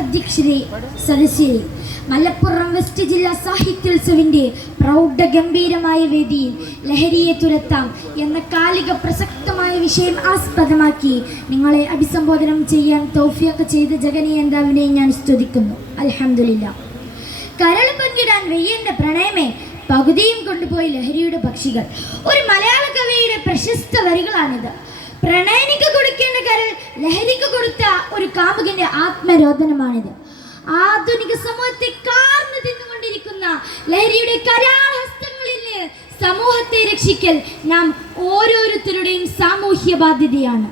അധ്യക്ഷരെ, സദസ്യരെ, Malappuram west ജില്ലാ സാഹിത്യോത്സവിന്റെ പ്രൗഢഗംഭീരമായ വേദിയിൽ ലഹരിയെ തുരത്താം എന്ന കാലിക പ്രസക്തമായ വിഷയം ആസ്പദമാക്കി നിങ്ങളെ അഭിസംബോധനം ചെയ്യാൻ തൗഫീഖ് ചെയ്ത ജഗനിയന്താവിനെ ഞാൻ സ്തുതിക്കുന്നു. അൽഹംദുലില്ലാ. കരൾ പങ്കിടാൻ വെയ്യേണ്ട പ്രണയമേ, പകുതിയും കൊണ്ടുപോയി ലഹരിയുടെ പക്ഷികൾ. ഒരു മലയാള കവിയുടെ പ്രശസ്ത വരികളാണിത്. പ്രണയനിക്ക് കൊടുക്കേണ്ട കരൾ ലഹരിക്ക് കൊടുത്ത ഒരു കാമുകന്റെ ആത്മരോദനമാണിത്. ആധുനിക സമൂഹത്തെ കാർന്നു തിന്നുകൊണ്ടിരിക്കുന്ന ലഹരിയുടെ കരാളഹസ്തങ്ങളിൽ നിന്ന് സമൂഹത്തെ രക്ഷിക്കൽ നാം ഓരോരുത്തരുടെയും സാമൂഹ്യ ബാധ്യതയാണ്.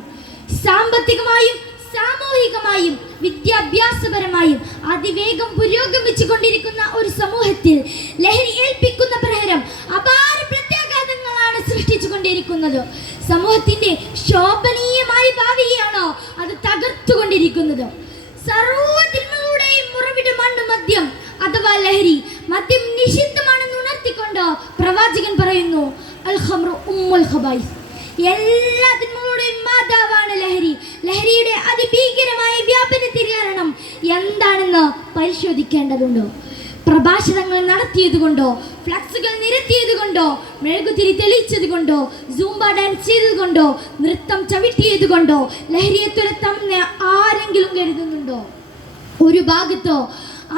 സാമ്പത്തികമായും സാമൂഹികമായും വിദ്യാഭ്യാസപരമായും അതിവേഗം പുരോഗമിച്ചു കൊണ്ടിരിക്കുന്ന ഒരു സമൂഹത്തിൽ ലഹരി ഏൽപ്പിക്കുന്ന പ്രഹരം അപാര പ്രത്യാഘാതങ്ങളാണ് സൃഷ്ടിച്ചു കൊണ്ടിരിക്കുന്നത്. സമൂഹത്തിന്റെ ശോഭനീയമായ ഭാവിയെയാണോ അത് തകർത്തുകൊണ്ടിരിക്കുന്നത്? സർവ്വതിന്മകളുടെയും ഉറവിടമാണ് മദ്യം അഥവാ ലഹരി. മദ്യം നിഷിദ്ധമാണെന്ന് ഉണർത്തിക്കൊണ്ട് പ്രവാചകൻ പറയുന്നു, അൽ ഖംറു ഉമ്മുൽ ഖബായിസ്. എല്ലാ തിന്മകളുടെയും മാതാവാണ് ലഹരി. ലഹരിയുടെ അതിഭീകരമായ വ്യാപനത്തിന് കാരണം എന്താണെന്ന് പരിശോധിക്കേണ്ടതുണ്ടോ? പ്രഭാഷണങ്ങൾ നടത്തിയത് കൊണ്ടോ, ഫ്ലക്സുകൾ നിരത്തിയത് കൊണ്ടോ, മെഴുകുതിരി തെളിയിച്ചത് കൊണ്ടോ, സൂംബ ഡാൻസ് ചെയ്തത് കൊണ്ടോ, നൃത്തം ചവിട്ടിയത് കൊണ്ടോ ലഹരിയെ തുരത്താമെന്ന് ആരെങ്കിലും കരുതുന്നുണ്ടോ? ഒരു ഭാഗത്തോ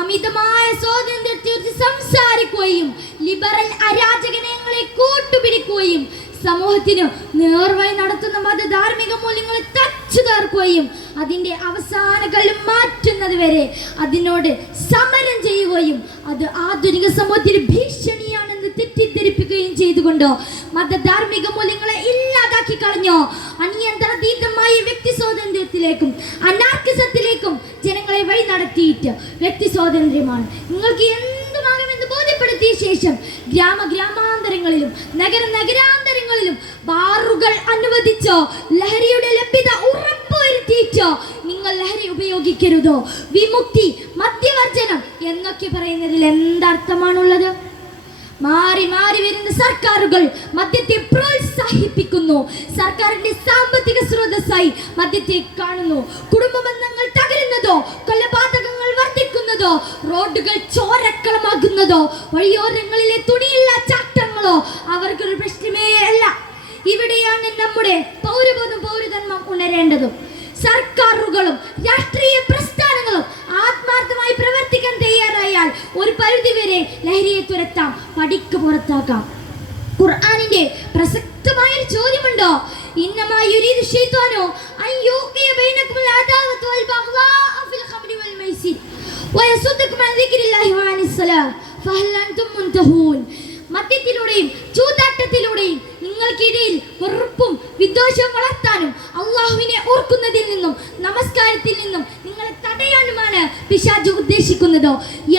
അമിതമായ സ്വാതന്ത്ര്യത്തെ സംസാരിക്കുകയും ലിബറൽ അരാജകനങ്ങളെ കൂട്ടുപിടിക്കുകയും സമൂഹത്തിന് നേർവഴി നടത്തുന്ന മതധാർമ്മിക മൂല്യങ്ങളെ തച്ചു തകർക്കുകയും അതിൻ്റെ അവസാന കല്ല് മാറ്റുന്നത് വരെ അതിനോട് സമരം ചെയ്യുകയും അത് ആധുനിക സമൂഹത്തിന് ഭീഷണിയാണെന്ന് തെറ്റിദ്ധരിപ്പിക്കുകയും ചെയ്തുകൊണ്ടോ മതധാർമ്മിക മൂല്യങ്ങളെ ഇല്ലാതാക്കി കളഞ്ഞോ അനിയന്ത്രിതമായ വ്യക്തി സ്വാതന്ത്ര്യത്തിലേക്കും അനാർക്കിസത്തിലേക്കും ജനങ്ങളെ വഴി നടത്തിയിട്ട് വ്യക്തി സ്വാതന്ത്ര്യമാണ് നിങ്ങൾക്ക് എന്തുമാകുമെന്ന് ബോധ്യപ്പെടുത്തിയ ശേഷം ഗ്രാമാന്തരങ്ങളിലും നഗരാന്തരങ്ങളിലും ബാറുകൾ അനുവദിച്ചോ ലഹരിയുടെ ലഭ്യത ഉറപ്പുവരുത്തിയിട്ടോ നിങ്ങൾ ലഹരി ഉപയോഗിക്കരുതോ, വിമുക്തി, മദ്യവർജനം എന്നൊക്കെ പറയുന്നതിൽ എന്തർത്ഥമാണുള്ളത്? മാറി മാറി വരുന്ന സർക്കാരുകൾ മദ്യത്തെ പ്രോത്സാഹിപ്പിക്കുന്നു. സർക്കാരിന്റെ സാമ്പത്തിക സ്രോതസ്സായി മദ്യത്തെ കാണുന്നു. കുടുംബ ബന്ധങ്ങൾ തകരുന്നതോ, കൊലപാതകങ്ങൾ വർദ്ധിക്കുന്നതോ, റോഡുകൾ ചോരക്കളമാകുന്നതോ, വഴിയോരങ്ങളിലെ തുണിയില്ലാ ചാട്ടങ്ങളോ അവർക്കൊരു പ്രശ്നമേ അല്ല. ഇവിടെയാണ് നമ്മുടെ പൗരബോധം പൗരധർമ്മം ഉണരേണ്ടതും. സർക്കാരുകളും രാഷ്ട്രീയ പ്രസ്ഥാനങ്ങളും ആത്മാർത്ഥമായി പ്രവർത്തിക്കാൻ തയ്യാറായാൽ ഒരു പരിധിവരെ ലഹരിയെ തുരത്താം, പടിക്ക് പുറത്താക്കാം. ഖുർആനിന്റെ പ്രസക്തമായ ഒരു ചോദ്യമുണ്ടോ? ഇന്നമാ യുരീദു ശൈത്വാനു അൻ യൂഖിയ ബൈനകുമുൽ അദാവത വൽ ബഗ്ളാഅ ഫിൽ ഖംരി വൽ മൈസിർ വയസുദ്ദകും അൻ ദിക്രില്ലാഹി വഅനിസ് സ്വലാത്ത് ഫഹൽ അൻതും മുൻതഹൂൻ. മദ്യത്തിലൂടെയും ചൂതാട്ടത്തിലൂടെയും നിങ്ങൾക്കിടയിൽ വെറുപ്പും വിദ്വേഷവും വളർത്താനും അള്ളാഹുവിനെ ഓർക്കുന്നതിൽ നിന്നും നമസ്കാരത്തിൽ നിന്നും നിങ്ങളെ തടയാനുമാണ് പിശാച് ഉദ്ദേശിക്കുന്നത്.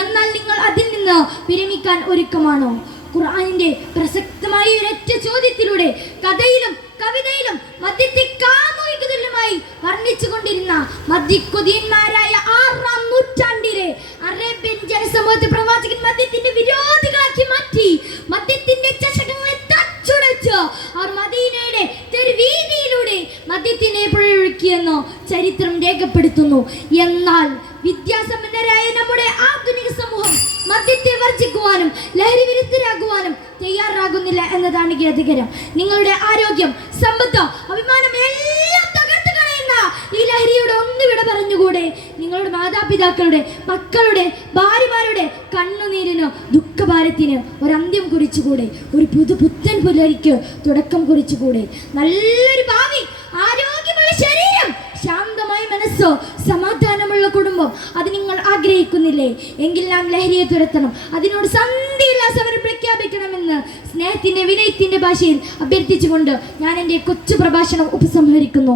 എന്നാൽ നിങ്ങൾ അതിൽ നിന്ന് വിരമിക്കാൻ ഒരുക്കമാണോ? ഖുർആനിന്റെ പ്രസക്തമായ ഒരൊറ്റ ചോദ്യത്തിലൂടെ കഥയിലും കവിതയിലും മദ്യത്തെ കാമുകിക്ക് തുല്യമായി വർണ്ണിച്ചു കൊണ്ടിരുന്ന മദ്യക്കൊതിയന്മാരായ 6-ാം നൂറ്റാണ്ടിലെ അറേബ്യൻ ജനസമൂഹത്തെ പ്രവാചകൻ മദ്യത്തിന്റെ വിരോധികളാക്കി മാറ്റി. മദ്യത്തിന്റെ ചഷകങ്ങളെ തച്ചുടച്ച് അവർ മദീനയുടെ തെരുവീതിയിലൂടെ മദ്യത്തിനെ പുഴയൊഴുക്കിയെന്നോ ചരിത്രം രേഖപ്പെടുത്തുന്നു. എന്നാൽ വിദ്യാസമ്പന്നരായ നമ്മുടെ ആധുനിക സമൂഹം മദ്യത്തെ വർജിക്കുവാനും ലഹരി വിരുദ്ധരാകുവാനും തയ്യാറാകുന്നില്ല എന്നതാണ് ഖേദകരം. നിങ്ങളുടെ ആരോഗ്യം, സമ്പത്ത്, അഭിമാനം എല്ലാം തകർത്ത് കളയുന്ന ഈ ലഹരിയുടെ ഒന്നുവിട പറഞ്ഞുകൂടെ? നിങ്ങളുടെ മാതാപിതാക്കളുടെ, മക്കളുടെ, ഭാര്യമാരുടെ കണ്ണുനീരിന്, ദുഃഖഭാരത്തിന് ഒരന്ത്യം കുറിച്ചുകൂടെ? ഒരു പുത്തൻ പുലരിക്ക് തുടക്കം കുറിച്ചുകൂടെ? നല്ലൊരു ഭാവി, ആരോഗ്യമുള്ള ശരീരം, ശാന്തമായ മനസ്സോ, സമാധാനമുള്ള കുടുംബം അത് നിങ്ങൾ ആഗ്രഹിക്കുന്നില്ലേ? എങ്കിൽ നാം ലഹരിയെ തുരത്തണം. അതിനോട് സന്ധിയില്ലാ സമരം പ്രഖ്യാപിക്കണമെന്ന് സ്നേഹത്തിന്റെ വിനയത്തിന്റെ ഭാഷയിൽ അഭ്യർത്ഥിച്ചുകൊണ്ട് ഞാൻ എൻ്റെ കൊച്ചു പ്രഭാഷണം ഉപസംഹരിക്കുന്നു.